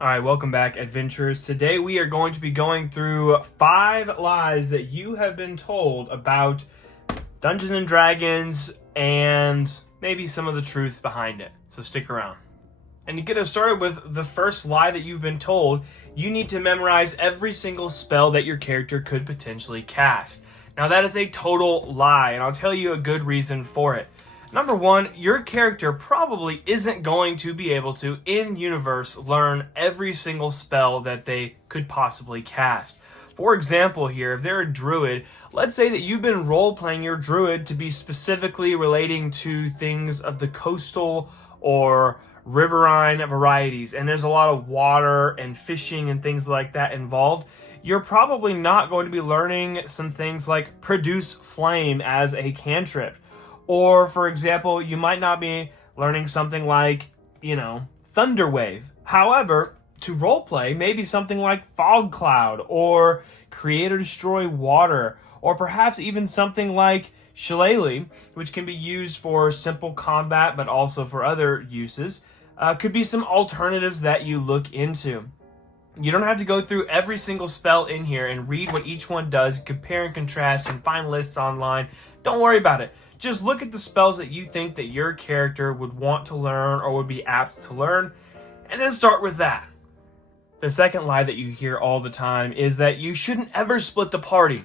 All right, welcome back, adventurers. Today we are going to be going through 5 lies that you have been told about Dungeons and Dragons and maybe some of the truths behind it. So stick around. And to get us started with the first lie that you've been told, you need to memorize every single spell that your character could potentially cast. Now that is a total lie, and I'll tell you a good reason for it. Number one, your character probably isn't going to be able to, in-universe, learn every single spell that they could possibly cast. For example here, if they're a druid, let's say that you've been role-playing your druid to be specifically relating to things of the coastal or riverine varieties, and there's a lot of water and fishing and things like that involved. You're probably not going to be learning some things like produce flame as a cantrip. Or, for example, you might not be learning something like, Thunder Wave. However, to roleplay, maybe something like Fog Cloud, or Create or Destroy Water, or perhaps even something like Shillelagh, which can be used for simple combat, but also for other uses, could be some alternatives that you look into. You don't have to go through every single spell in here and read what each one does, compare and contrast, and find lists online. Don't worry about it. Just look at the spells that you think that your character would want to learn or would be apt to learn, and then start with that. The second lie that you hear all the time is that you shouldn't ever split the party,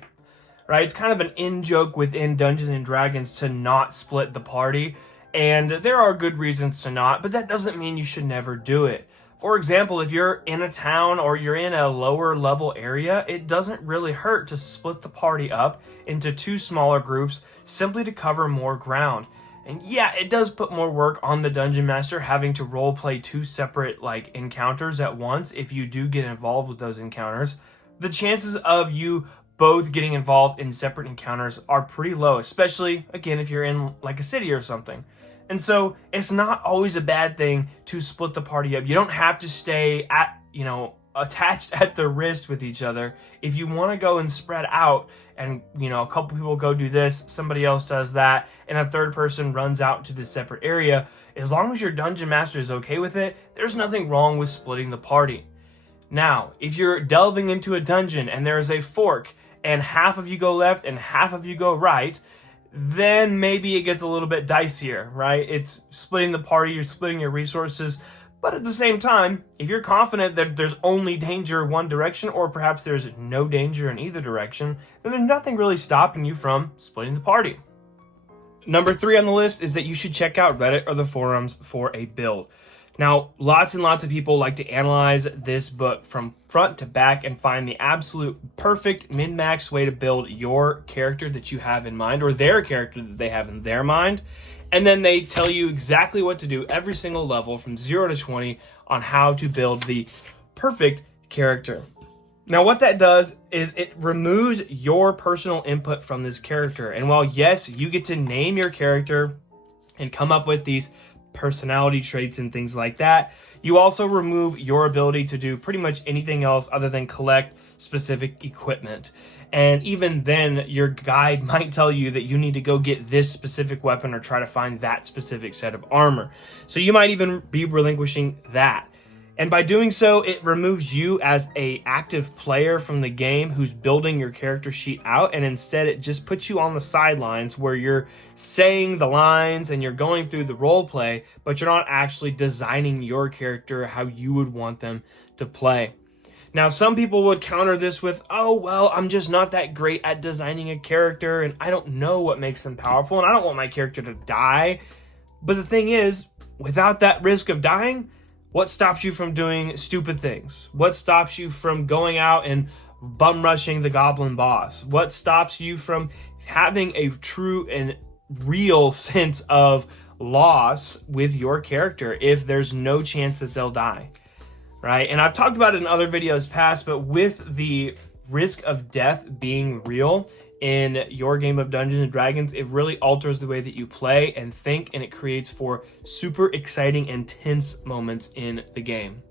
right? It's kind of an in-joke within Dungeons and Dragons to not split the party, and there are good reasons to not, but that doesn't mean you should never do it. For example, if you're in a town or you're in a lower level area, it doesn't really hurt to split the party up into 2 smaller groups simply to cover more ground. And yeah, it does put more work on the dungeon master having to roleplay 2 separate encounters at once if you do get involved with those encounters. The chances of you both getting involved in separate encounters are pretty low, especially, again, if you're in a city or something. And so it's not always a bad thing to split the party up. You don't have to stay attached at the wrist with each other. If you want to go and spread out and, a couple people go do this, somebody else does that, and a third person runs out to this separate area, as long as your dungeon master is okay with it, there's nothing wrong with splitting the party. Now, if you're delving into a dungeon and there is a fork and half of you go left and half of you go right, then maybe it gets a little bit dicier, right? It's splitting the party, you're splitting your resources, but at the same time, if you're confident that there's only danger one direction, or perhaps there's no danger in either direction, then there's nothing really stopping you from splitting the party. Number 3 on the list is that you should check out Reddit or the forums for a build. Now, lots and lots of people like to analyze this book from front to back and find the absolute perfect min-max way to build your character that you have in mind, or their character that they have in their mind. And then they tell you exactly what to do every single level from 0 to 20 on how to build the perfect character. Now, what that does is it removes your personal input from this character. And while, yes, you get to name your character and come up with these personality traits and things like that, you also remove your ability to do pretty much anything else other than collect specific equipment. And even then, your guide might tell you that you need to go get this specific weapon or try to find that specific set of armor. So you might even be relinquishing that. And by doing so, it removes you as an active player from the game who's building your character sheet out, and instead it just puts you on the sidelines where you're saying the lines and you're going through the role play, but you're not actually designing your character how you would want them to play. Now, some people would counter this with, oh, well, I'm just not that great at designing a character, and I don't know what makes them powerful, and I don't want my character to die. But the thing is, without that risk of dying, what stops you from doing stupid things? What stops you from going out and bum rushing the goblin boss? What stops you from having a true and real sense of loss with your character if there's no chance that they'll die? Right? And I've talked about it in other videos past, but with the risk of death being real in your game of Dungeons and Dragons, it really alters the way that you play and think, and it creates for super exciting and tense moments in the game.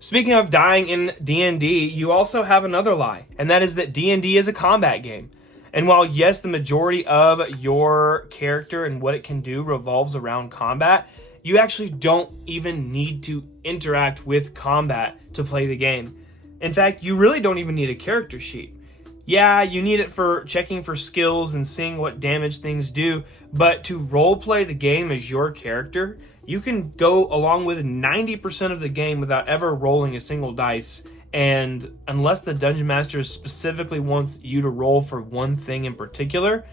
Speaking of dying in D&D, you also have another lie, and that is that D&D is a combat game. And while yes, the majority of your character and what it can do revolves around combat, you actually don't even need to interact with combat to play the game. In fact, you really don't even need a character sheet. Yeah, you need it for checking for skills and seeing what damage things do, but to roleplay the game as your character, you can go along with 90% of the game without ever rolling a single dice. And unless the Dungeon Master specifically wants you to roll for one thing in particular,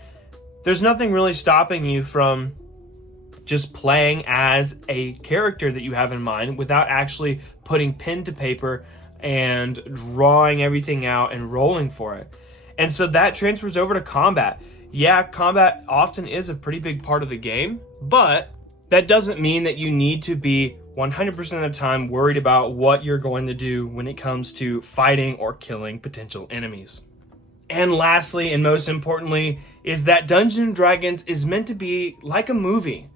there's nothing really stopping you from just playing as a character that you have in mind without actually putting pen to paper and drawing everything out and rolling for it. And so that transfers over to combat. Yeah, combat often is a pretty big part of the game, but that doesn't mean that you need to be 100% of the time worried about what you're going to do when it comes to fighting or killing potential enemies. And lastly, and most importantly, is that Dungeons & Dragons is meant to be like a movie.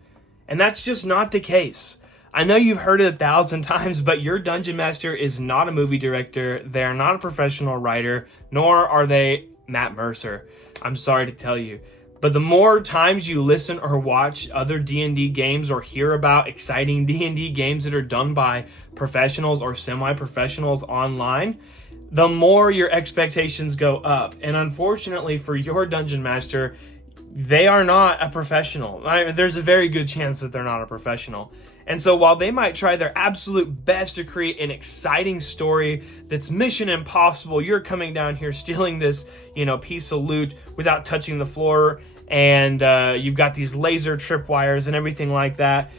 And that's just not the case. I know you've heard it 1,000 times, but your Dungeon Master is not a movie director. They're not a professional writer, nor are they Matt Mercer. I'm sorry to tell you. But the more times you listen or watch other D&D games or hear about exciting D&D games that are done by professionals or semi-professionals online, the more your expectations go up. And unfortunately for your Dungeon Master, they are not a professional. There's a very good chance that they're not a professional. And so while they might try their absolute best to create an exciting story that's mission impossible, you're coming down here stealing this, piece of loot without touching the floor, and you've got these laser tripwires and everything like that.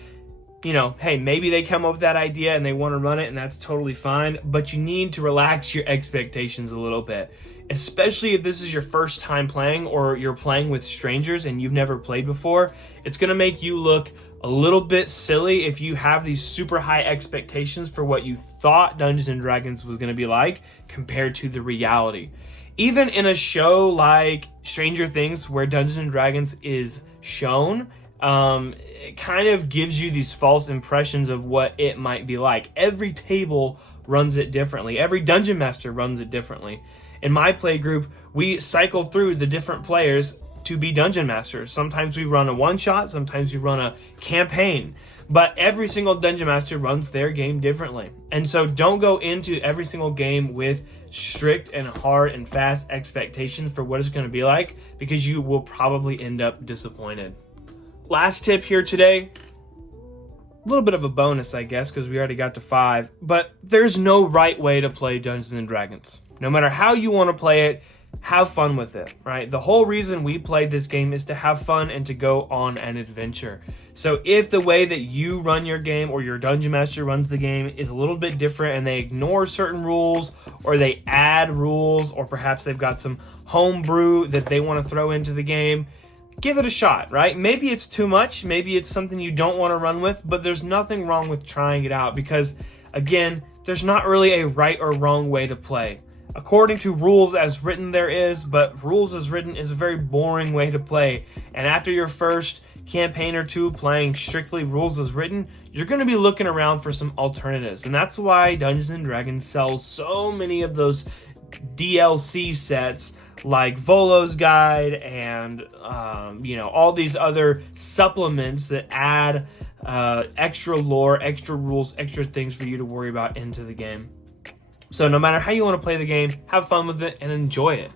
Hey, maybe they come up with that idea and they want to run it, and that's totally fine, but you need to relax your expectations a little bit. Especially if this is your first time playing or you're playing with strangers and you've never played before, it's going to make you look a little bit silly if you have these super high expectations for what you thought Dungeons & Dragons was going to be like compared to the reality. Even in a show like Stranger Things where Dungeons & Dragons is shown, it kind of gives you these false impressions of what it might be like. Every table runs it differently. Every Dungeon Master runs it differently. In my play group, we cycle through the different players to be Dungeon Masters. Sometimes we run a one-shot, sometimes we run a campaign, but every single Dungeon Master runs their game differently. And so don't go into every single game with strict and hard and fast expectations for what it's going to be like, because you will probably end up disappointed. Last tip here today, a little bit of a bonus, I guess, because we already got to 5, but there's no right way to play Dungeons & Dragons. No matter how you want to play it, have fun with it, right? The whole reason we played this game is to have fun and to go on an adventure. So if the way that you run your game or your Dungeon Master runs the game is a little bit different and they ignore certain rules or they add rules, or perhaps they've got some homebrew that they want to throw into the game, give it a shot, right? Maybe it's too much, maybe it's something you don't want to run with, but there's nothing wrong with trying it out because, again, there's not really a right or wrong way to play. According to rules as written there is, but rules as written is a very boring way to play. And after your first campaign or two playing strictly rules as written, you're going to be looking around for some alternatives. And that's why Dungeons & Dragons sells so many of those DLC sets like Volo's Guide and all these other supplements that add extra lore, extra rules, extra things for you to worry about into the game. So no matter how you want to play the game, have fun with it and enjoy it.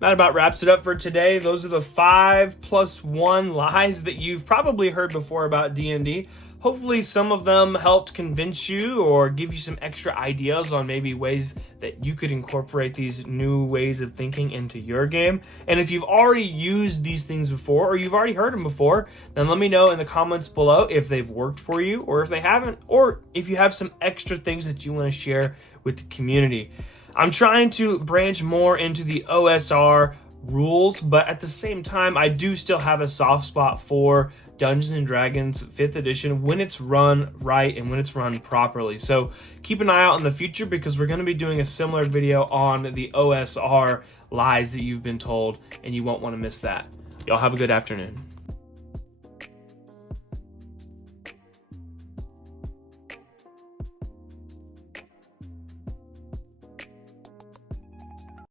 That about wraps it up for today. Those are the 5+1 lies that you've probably heard before about D&D. Hopefully some of them helped convince you or give you some extra ideas on maybe ways that you could incorporate these new ways of thinking into your game. And if you've already used these things before or you've already heard them before, then let me know in the comments below if they've worked for you or if they haven't, or if you have some extra things that you want to share with the community. I'm trying to branch more into the OSR rules, but at the same time, I do still have a soft spot for Dungeons & Dragons 5th edition when it's run right and when it's run properly. So keep an eye out in the future because we're going to be doing a similar video on the OSR lies that you've been told, and you won't want to miss that. Y'all have a good afternoon.